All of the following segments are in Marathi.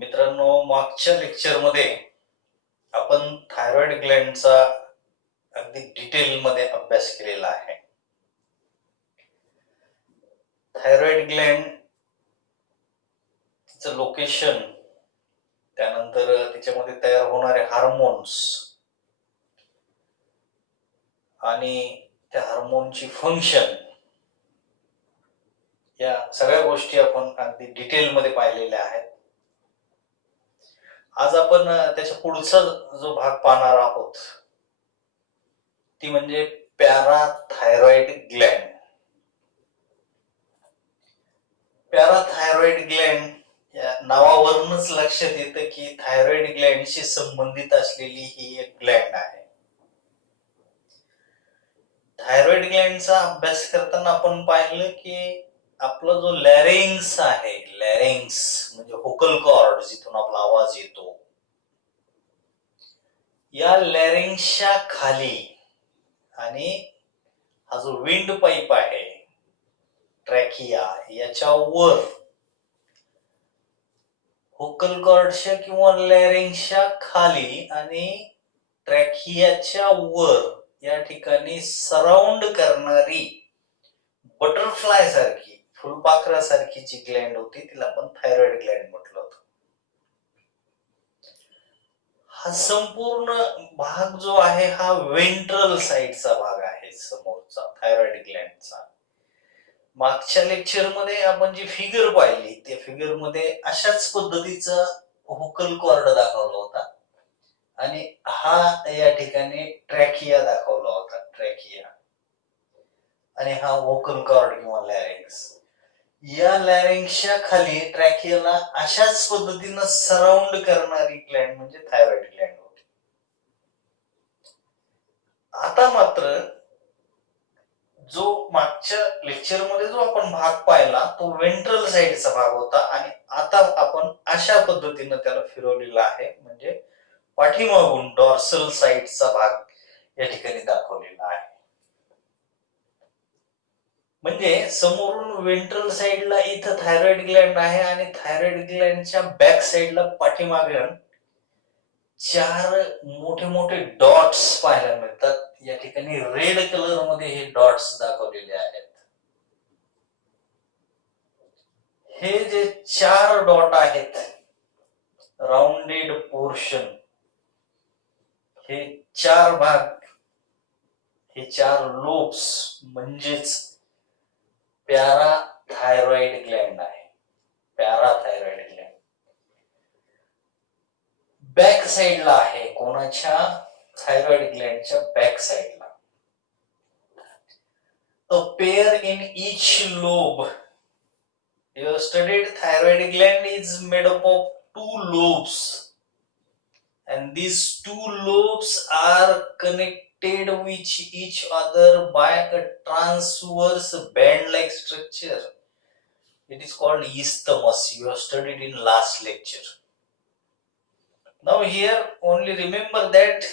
मित्रांनो, मागच्या लेक्चरमध्ये आपण थायरॉइड ग्लँडचा अगदी डिटेलमध्ये अभ्यास केलेला आहे. थायरॉइड ग्लँड, तिचं लोकेशन, त्यानंतर तिच्यामध्ये तयार होणारे हार्मोन्स आणि त्या हार्मोनची फंक्शन, या सगळ्या गोष्टी आपण अगदी डिटेलमध्ये पाहिलेल्या आहेत. आज आपण त्याच्या पुढचा जो भाग पाहणार आहोत ती म्हणजे पॅराथायरॉइड ग्लँड. पॅराथायरॉइड ग्लँड या नावावरूनच लक्षात येतं की थायरॉइड ग्लँडशी संबंधित असलेली ही एक ग्लँड आहे. थायरॉइड ग्लँडचा अभ्यास करताना आपण पाहिलं की आपला जो लॅरिंग्स आहे, लॅरिंग्स म्हणजे व्होकल कॉर्ड, जिथून आपला आवाज येतो, या लॅरिंग्सच्या खाली आणि हा जो विंड पाईप आहे, ट्रॅकिया, याच्या वर व्होकल कॉर्डच्या किंवा लॅरिंग्सच्या खाली आणि ट्रॅकियाच्या वर या ठिकाणी सराउंड करणारी बटरफ्लाय सारखी, फुलपाखरासारखी जी ग्लँड होती तिला आपण थायरॉइड ग्लँड म्हटलं होतं. हा संपूर्ण भाग जो आहे हा वेंट्रल साइडचा भाग आहे, समोरचा थायरॉइड ग्लँडचा. मागच्या लेक्चरमध्ये आपण जी फिगर पाहिली त्या फिगरमध्ये अशाच पद्धतीचा व्होकल कॉर्ड दाखवला होता आणि हा या ठिकाणी ट्रॅकिया दाखवला होता, ट्रॅकिया, आणि हा व्होकल कॉर्ड किंवा लॅरिंग्स. या लॅरिंग्सच्या खाली ट्रॅकियाला अशाच पद्धतीनं सराउंड करणारी ग्लँड म्हणजे थायरॉइड ग्लँड होती. आता मात्र जो मागच्या लेक्चरमध्ये जो आपण भाग पाहिला तो वेंट्रल साइडचा भाग होता आणि आता आपण अशा पद्धतीनं त्याला फिरवलेला आहे, म्हणजे पाठीमागून डॉर्सल साइडचा भाग या ठिकाणी दाखवलेला आहे. म्हणजे समोरून वेंट्रल साइडला इथं थायरॉइड ग्लँड आहे आणि थायरॉइड ग्लँडच्या बॅक साइडला पाठीमागे चार मोठे मोठे डॉट्स पाहायला मिळतात. या ठिकाणी रेड कलर मध्ये हे डॉट्स दाखवलेले आहेत. हे जे चार डॉट आहेत, राउंडेड पोर्शन, हे चार भाग, हे चार लोब्स म्हणजेच पॅराथायरॉइड ग्लँड आहे. पॅराथायरॉइड ग्लँड बॅक साइडला आहे, कोणाच्या? थायरॉइड ग्लँडच्या बॅक साइडला. A pair in each lobe. You have studied thyroid gland is made up of two lobes, and these two lobes are connected with each other by a transverse band-like structure. It is called isthmus. You have studied in last lecture. Now here only remember that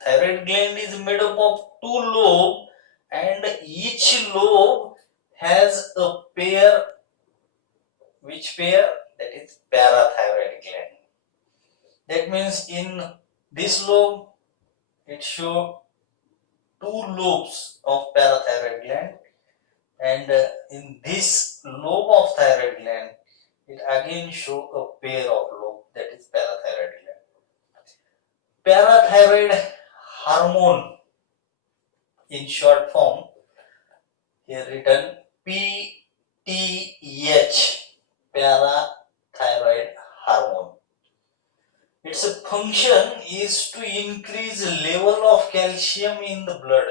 thyroid gland is made up of two lobes and each lobe has a pair. Which pair? That is parathyroid gland. That means in this lobe it shows two lobes of parathyroid gland, and in this lobe of thyroid gland it again shows a pair of lobe, that is parathyroid gland. Parathyroid hormone, in short form, here written PTH, parathyroid hormone. Its function is to increase level of calcium in the blood.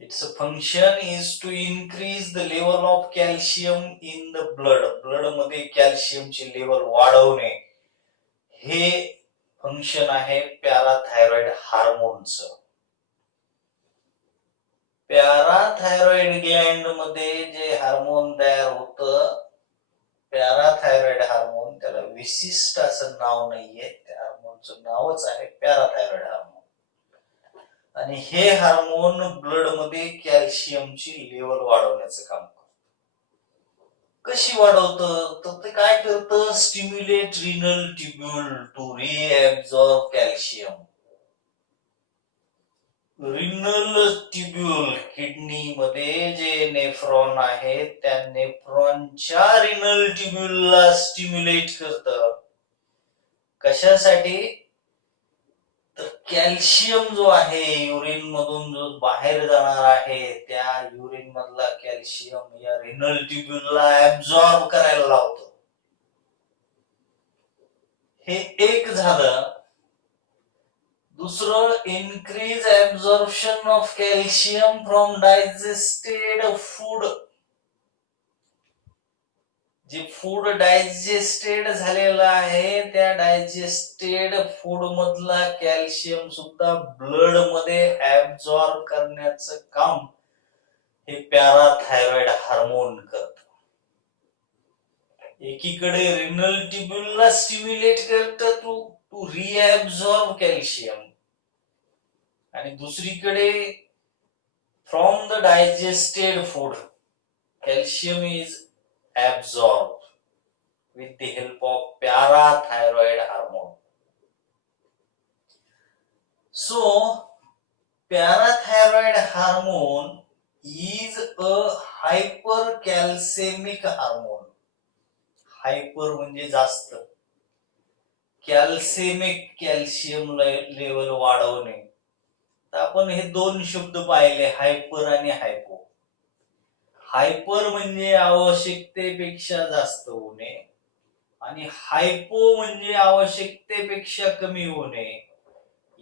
Its function is to increase the level of calcium in the blood. Blood मध्ये कॅल्शियमची लेवल वाढवणे हे फंक्शन आहे पॅराथायरॉइड हार्मोनचं. पॅराथायरॉइड ग्लँड मध्ये जे हार्मोन तयार होतं, पॅराथायरॉइड हार्मोन, त्याला विशिष्ट असं नाव नाहीये, त्या हार्मोनचं नावच आहे पॅराथायरॉइड हार्मोन. आणि हे हार्मोन ब्लड मध्ये कॅल्शियमची लेवल वाढवण्याचं काम करतं. कशी वाढवतं, तर ते काय करतं, stimulate renal tubule to reabsorb calcium. Renal tubule, किडनीमध्ये जे नेफ्रॉन आहेत त्या नेफ्रॉनच्या रिनल ट्युब्यूलला स्टिम्युलेट करतं. कशासाठी, तर कॅल्शियम जो आहे युरिन मधून जो बाहेर जाणार आहे त्या युरिन मधला कॅल्शियम या रिनल ट्युब्यूलला ऍब्झॉर्ब करायला लावतो. हे एक झालं. दुसरं, increase absorption of calcium from digested food. जे फूड डायजेस्टेड झालेलं आहे त्या डायजेस्टेड फूड मधला कॅल्शियम सुद्धा ब्लड मध्ये ऍब्झॉर्ब करण्याचं काम हे पॅराथायरॉइड हार्मोन करत. एकीकडे रिनल ट्युब्यूलला स्टिम्युलेट करतं टू रिॲब्झॉर्ब कॅल्शियम, आणि दुसरीकडे from the digested food calcium is absorbed with the help of parathyroid hormone. So, parathyroid hormone is a hypercalcemic hormone. Hyper म्हणजे जास्त, कॅल्सेमिक कॅल्शियम लेवल वाढवणे. तर आपण हे दोन शब्द पाहिले, हायपर आणि हायपो. हायपर म्हणजे आवश्यकतेपेक्षा जास्त होणे आणि हायपो म्हणजे आवश्यकतेपेक्षा कमी होणे.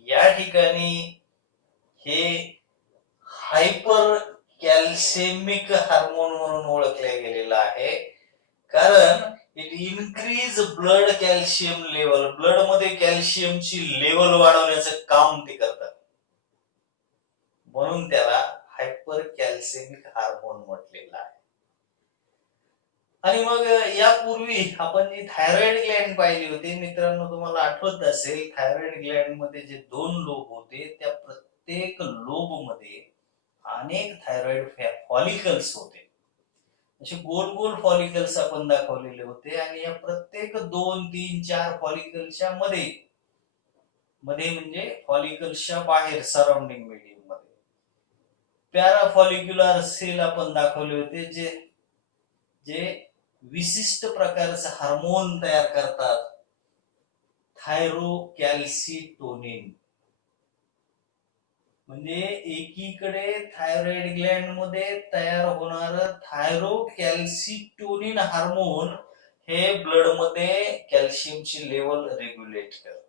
या ठिकाणी हे हायपर कॅल्सेमिक हार्मोन म्हणून ओळखले गेलेलं आहे, कारण it increase blood calcium level. Blood मध्ये कॅल्शियमची लेवल वाढवण्याचं काम ते करतात, म्हणून त्याला हायपर कॅल्सेमिक हार्मोन म्हटलेलं आहे. आणि मग यापूर्वी आपण जी थायरॉइड ग्लॅन्ड पाहिली होती मित्रांनो, तुम्हाला आठवत असेल, थायरॉइड ग्लॅन्ड मध्ये जे दोन लोब होते त्या प्रत्येक लोब मध्ये अनेक थायरॉइड फॉलिकल्स होते. असे गोल गोल फॉलिकल्स आपण दाखवलेले होते, आणि या प्रत्येक 2, 3, 4 फॉलिकल्सच्या मध्ये म्हणजे फॉलिकल्सच्या बाहेर सराउंडिंग मीडियम मध्ये पॅराफॉलिक्युलर सेल आपण दाखवले होते, जे विशिष्ट प्रकारचे हार्मोन तयार करतात, थायरोकॅल्सिटोनिन. म्हणजे एकीकडे थायरॉइड ग्लॅन्ड मध्ये तयार होणार थायरोकॅल्सिटोनिन हार्मोन हे ब्लड मध्ये कॅल्शियमची लेवल रेग्युलेट करतं.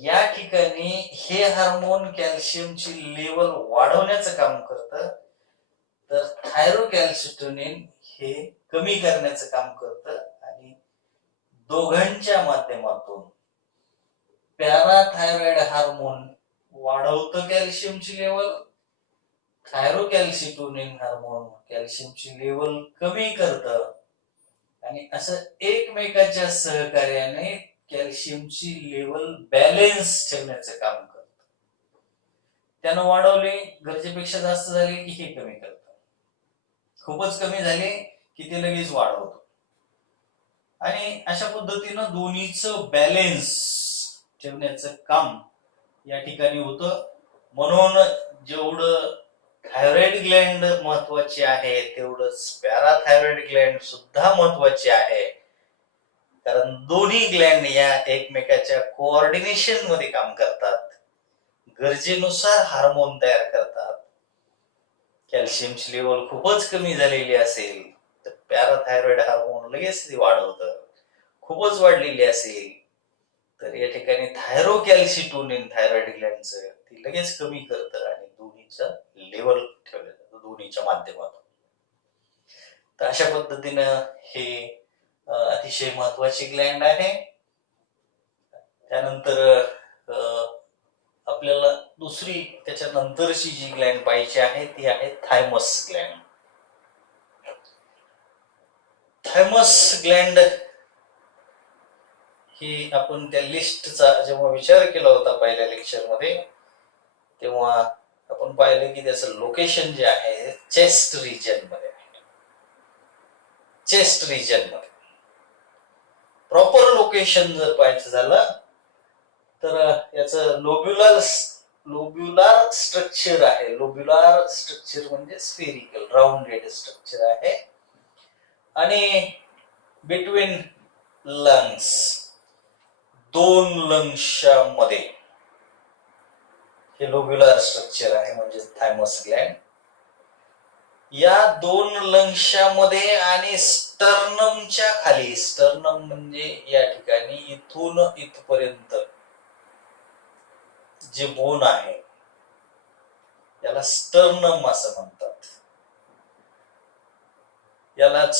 या ठिकाणी हे हार्मोन कॅल्शियमची लेवल वाढवण्याचं काम करतं, तर थायरोकॅल्सिटोनिन हे कमी करण्याचं काम करतं. आणि दोघांच्या माध्यमातून पॅराथायरॉइड हार्मोन वाढवतं कॅल्शियमची लेवल, थायरोकॅल्सिटोनिन हार्मोन कॅल्शियमची लेवल कमी करतं, आणि असं एकमेकाच्या सहकार्याने कॅल्शियमची लेवल बॅलेन्स ठेवण्याचं काम करतं. त्यानं वाढवले, गरजेपेक्षा जास्त झाले की हे कमी करतं, खूपच कमी झाले की ते लगेच वाढवतं. आणि अशा पद्धतीनं दोन्हीचं बॅलेन्स ठेवण्याचं काम या ठिकाणी होतं. म्हणून जेवढं थायरॉइड ग्लॅन्ड महत्वाची आहे तेवढंच पॅराथायरॉइड ग्लॅन्ड सुद्धा महत्वाची आहे, कारण दोन्ही ग्लॅन्ड या एकमेकाच्या कोऑर्डिनेशन मध्ये काम करतात, गरजेनुसार हार्मोन तयार करतात. कॅल्शियमची लेवल खूपच कमी झालेली असेल तर पॅराथायरॉइड हार्मोन लगेच ती वाढवतं, खूपच वाढलेली असेल तर या ठिकाणी थायरोकॅल्सिटोनिन थायरॉइड ग्लॅन्डचं ती लगेच कमी करतं, आणि दोन्हीचं लेवल ठेवलं जातं दोन्हीच्या माध्यमातून. तर अशा पद्धतीनं हे अतिशय महत्वाची ग्लॅन्ड आहे. त्यानंतर आपल्याला दुसरी त्याच्यानंतरची जी ग्लॅन्ड पाहिजे आहे ती आहे थायमस ग्लॅन्ड. थायमस ग्लॅन्ड ही आपण त्या लिस्टचा जेव्हा विचार केला होता पहिल्या लेक्चरमध्ये, तेव्हा आपण पाहिलं की त्याचं लोकेशन जे आहे चेस्ट रिजन मध्ये आहे. चेस्ट रिजन मध्ये. प्रॉपर लोकेशन जर पाहायचं झालं तर याचं लोब्युलर स्ट्रक्चर आहे. लोब्युलर स्ट्रक्चर म्हणजे स्फेरिकल राउंडेड स्ट्रक्चर आहे आणि बिटवीन लंग्स, दोन लंग्सच्या मध्ये हे लोब्युलर स्ट्रक्चर आहे म्हणजे थायमस ग्लॅन्ड. या दोन लंग्सच्या मध्ये आणि स्टर्नमच्या खाली, स्टर्नम म्हणजे या ठिकाणी इथून इथपर्यंत जे बोन आहे याला स्टर्नम असं म्हणतात. यालाच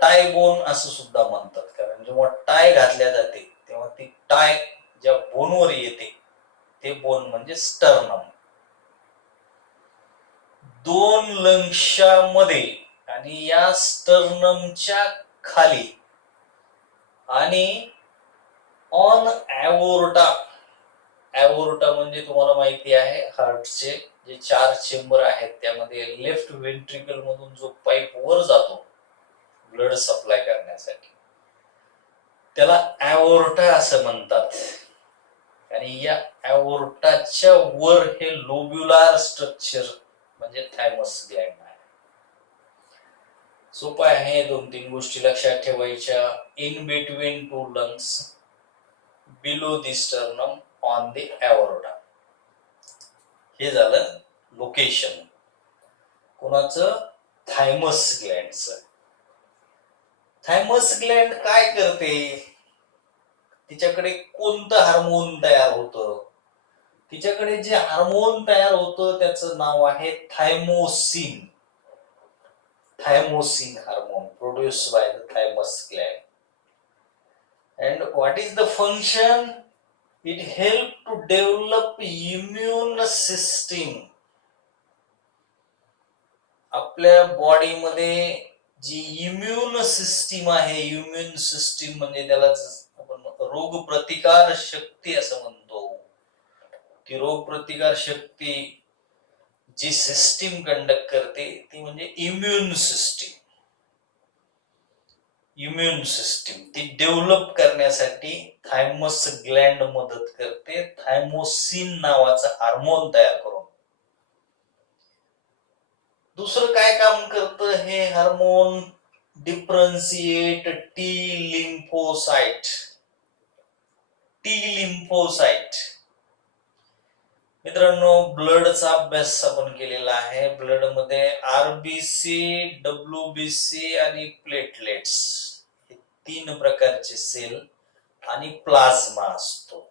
टाय बोन असं सुद्धा म्हणतात, कारण जेव्हा टाय घातल्या जाते तेव्हा ती टाय ज्या बोनवर येते ते बोन म्हणजे स्टर्नम. दोन लंग्सच्या मध्ये आणि या स्टर्नमच्या खाली आणि ऑन ॲओर्टा. ॲओर्टा म्हणजे तुम्हाला माहिती आहे हार्टचे जे 4 चेंबर आहेत त्यामध्ये लेफ्ट वेंट्रिकल मधून जो पाईप वर जातो ब्लड सप्लाय करण्यासाठी त्याला ॲओर्टा असं म्हणतात. आणि या ॲओर्टाच्या वर हे लोब्युलर स्ट्रक्चर म्हणजे थायमस ग्लॅन्ड आहे. सोपं आहे, 2-3 गोष्टी लक्षात ठेवायच्या. In between two lungs, below the sternum, on the ॲओर्टा. हे झालं लोकेशन कोणाचं? थायमस ग्लॅन्डचं. थायमस ग्लॅन्ड काय करते? तिच्याकडे कोणतं हार्मोन तयार होतं? तिच्याकडे जे हार्मोन तयार होतं त्याचं नाव आहे thymosin. Thymosin hormone produced by the thymus gland. And what is the function? It helps to develop immune system. आपल्या बॉडीमध्ये जी इम्युन सिस्टीम आहे, इम्युन सिस्टीम म्हणजे त्याला आपण रोग प्रतिकार शक्ती असं म्हणतो. ती रोग प्रतिकार शक्ती जी सिस्टीम कंडक्ट करते ती म्हणजे इम्युन सिस्टीम. इम्युन सिस्टीम ती डेव्हलप करण्यासाठी थायमस ग्लॅन्ड मदत करते थायमोसिन नावाचा हार्मोन तयार करून. दुसरं काय काम करतं हे hormone? Differentiate T lymphocyte. T lymphocyte मित्रांनो, ब्लडचा अभ्यास आपण केलेला आहे. ब्लड मध्ये आरबीसी, डब्ल्यूबीसी आणि प्लेटलेट्स हे 3 प्रकारचे सेल आणि प्लाझ्मा असतो.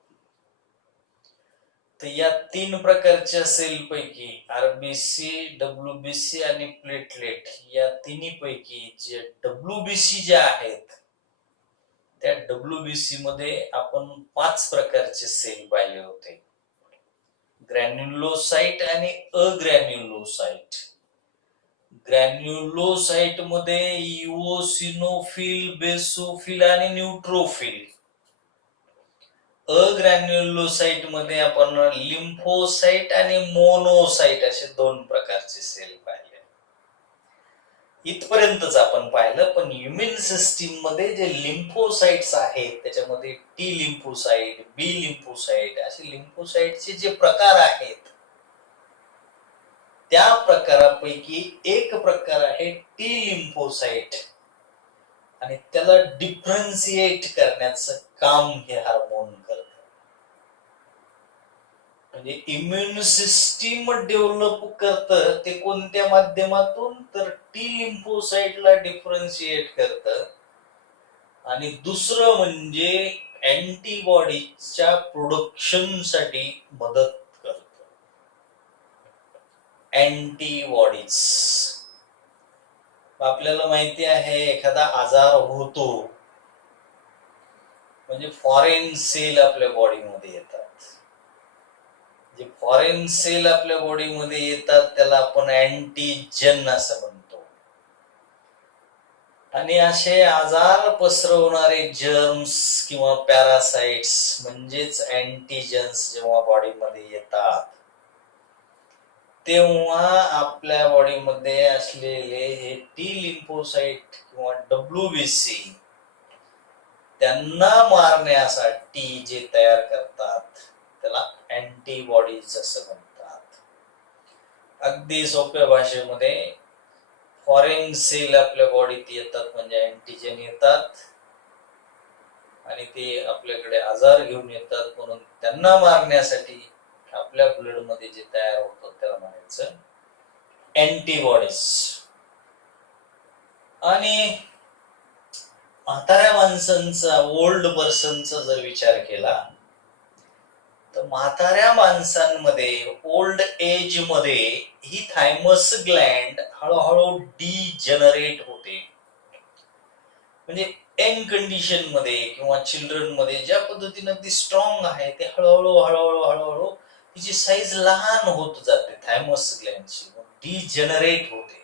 तर या 3 प्रकारच्या सेल पैकी आरबीसी, डब्ल्यूबीसी आणि प्लेटलेट या तिन्ही पैकी जे डब्ल्यूबीसी ज्या आहेत त्या डब्ल्यूबीसी मध्ये आपण 5 प्रकारचे सेल पाहिले होते. ग्रॅन्युलोसाइट आणि अग्रॅन्युलोसाइट. ग्रॅन्युलोसाइट मध्ये इओसिनोफिल, बेसोफिल आणि न्यूट्रोफिल. अग्रॅन्युलोसाइट मध्ये आपण लिम्फोसाइट आणि मोनोसाइट असे 2 प्रकारचे सेल पाहिले. इथपर्यंतच आपण पाहिलं. पण इम्युन सिस्टीम मध्ये जे लिम्फोसाइट्स आहेत त्याच्यामध्ये टी लिम्फोसाइट, बी लिम्फोसाइट असे लिम्फोसाइटचे जे प्रकार आहेत त्या प्रकारापैकी एक प्रकार आहे टी लिम्फोसाइट आणि त्याला डिफरन्शिएट करण्याचं काम हे हार्मोन करतं. म्हणजे इम्युन सिस्टीम डेव्हलप करतं ते कोणत्या माध्यमातून? तर टी लिम्फोसाइटला डिफरन्शिएट करतं. आणि दुसरं म्हणजे अँटीबॉडीच्या प्रोडक्शनसाठी मदत करतं. अँटीबॉडीज आपल्याला माहिती आहे एखादा आजार होतो म्हणजे फॉरेन सेल आपल्या बॉडीमध्ये येतात. जे फॉरेन सेल आपल्या बॉडीमध्ये येतात त्याला आपण अँटीजन असं म्हणतो. आणि असे आजार पसरवणारे जर्म्स किंवा पॅरासाइट्स म्हणजेच अँटीजन्स जेव्हा बॉडीमध्ये येतात तेव्हा आपल्या बॉडीमध्ये असलेले हे टी लिम्फोसाइट किंवा WBC त्यांना मारण्यासाठी जे तयार करतात त्याला अँटीबॉडीज असं म्हणतात. अगदी सोप्या भाषेमध्ये फॉरेन सेल आपल्या बॉडीत येतात म्हणजे अँटीजन येतात आणि ते आपल्याकडे आजार घेऊन येतात, म्हणून त्यांना मारण्यासाठी आपल्या ब्लड मध्ये जे तयार होतं त्याला म्हणायचं अँटीबॉडीज. आणि म्हाताऱ्या माणसांचा, ओल्ड पर्सनचा जर विचार केला तर म्हाताऱ्या माणसांमध्ये, ओल्ड एज मध्ये ही थायमस ग्लँड हळूहळू डिजनरेट होते. म्हणजे यंग कंडिशन मध्ये किंवा चिल्ड्रन मध्ये ज्या पद्धतीने ती स्ट्रॉंग आहे ते हळूहळू हळूहळू हळूहळू तिची साईज लहान होत जाते थायमस ग्लँडची, डिजनरेट होते.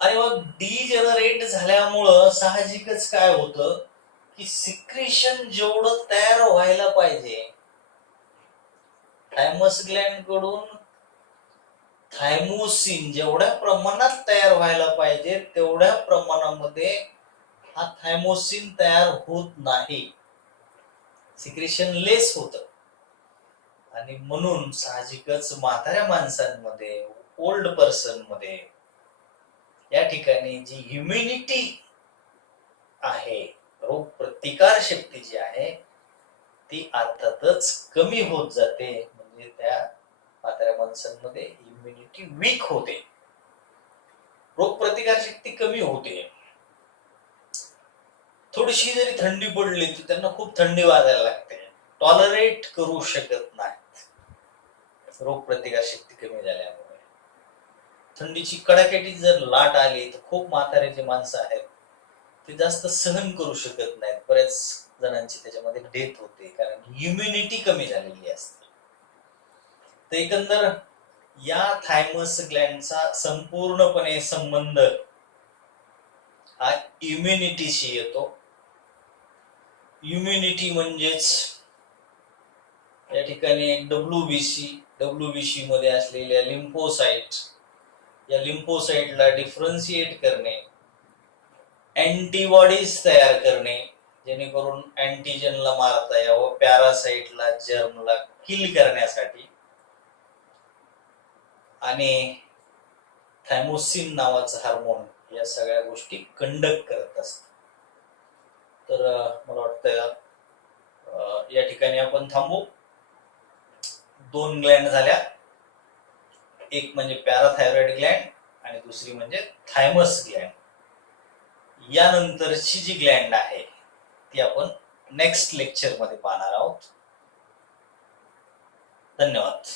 आणि मग डिजनरेट झाल्यामुळं साहजिकच काय होतं की सिक्रेशन जेवढं तयार व्हायला पाहिजे थायमस ग्लँड कडून, थायमोसिन जेवढ्या प्रमाणात तयार व्हायला पाहिजे तेवढ्या प्रमाणामध्ये हा थायमोसिन तयार होत नाही, सिक्रेशन लेस होत. आणि म्हणून साहजिकच म्हाताऱ्या माणसांमध्ये, ओल्ड पर्सन मध्ये या ठिकाणी जी इम्युनिटी आहे, रोग प्रतिकार शक्ती जी आहे ती अर्थातच कमी होत जाते. म्हणजे त्या म्हाताऱ्या माणसांमध्ये इम्युनिटी वीक होते, रोग प्रतिकार शक्ती कमी होते. थोडीशी जरी थंडी पडली तर त्यांना खूप थंडी वाजायला लागते, टॉलरेट करू शकत नाहीत रोग प्रतिकार शक्ती कमी झाल्यामुळे. थंडीची कडाक्याची जर लाट आली तर खूप म्हातारे जे माणसं आहेत ते जास्त सहन करू शकत नाहीत, बऱ्याच जणांची त्याच्यामध्ये डेथ होते कारण इम्युनिटी कमी झालेली असते. तर एकंदर या थायमस ग्लँडचा संपूर्णपणे संबंध हा इम्युनिटीशी येतो. इम्युनिटी म्हणजेच या ठिकाणी डब्ल्यूबीसी मध्ये असलेल्या लिम्फोसाइट, या लिम्फोसाइटला डिफरन्शिएट करणे, अँटीबॉडीज तयार करणे जेणेकरून अँटीजनला मारता यावं, पॅरासाइटला, जर्मला किल करण्यासाठी, आणि थायमोसिन नावाचं हार्मोन या सगळ्या गोष्टी कंडक्ट करत असतात. तर मला वाटतं या ठिकाणी आपण थांबू. 2 ग्लँड झाल्या, एक म्हणजे पॅराथायरॉइड ग्लँड आणि दुसरी म्हणजे थायमस ग्लँड. यानंतरची जी ग्लँड आहे ती आपण नेक्स्ट लेक्चर मध्ये पाहणार आहोत. धन्यवाद.